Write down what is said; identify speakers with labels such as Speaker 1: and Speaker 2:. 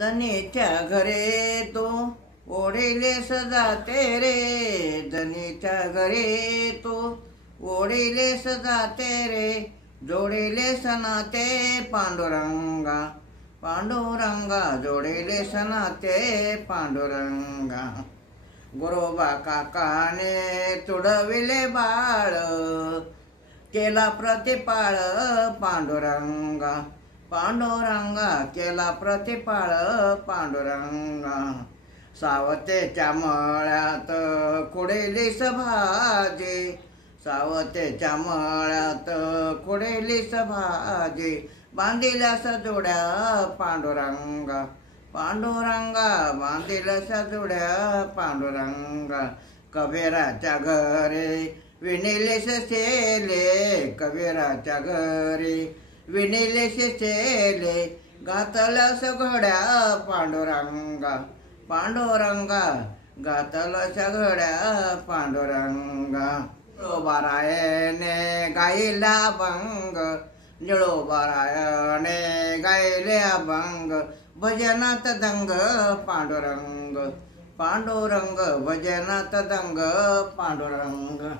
Speaker 1: धनीच्या घरे तो ओढेले सजाते रे धनीच्या घरे तो ओढेले सजाते रे जोडेले सनाते पांडुरंगा. पांडुरंगा जोडेले सनाते पांडुरंगा. गुरोबा काकाने तुडविले बाळ. केला प्रतिपाळ पांडुरंगा. पांडुरंगा केला प्रतिपाळ पांडुरंगा. सावतेच्या मळ्यात कुडेली सभाजी सावतेच्या मळ्यात कुडेली सभाजी बांधिल्या सजोड्या पांडुरंगा. पांडुरंगा बांधिल्या सजोड्या पांडुरंगा. कबेराच्या घरे विनिले शेले कबेराच्या घरी विनिले शेले घातल्या घड्या पांडुरंगा. पांडुरंगा घातल्या घड्या पांडुरंगा. बारायने गाईला भंग निळोबारायणे गायले अभंग. भजनात दंग पांडुरंग पांडुरंग भजनात दंग पांडुरंग.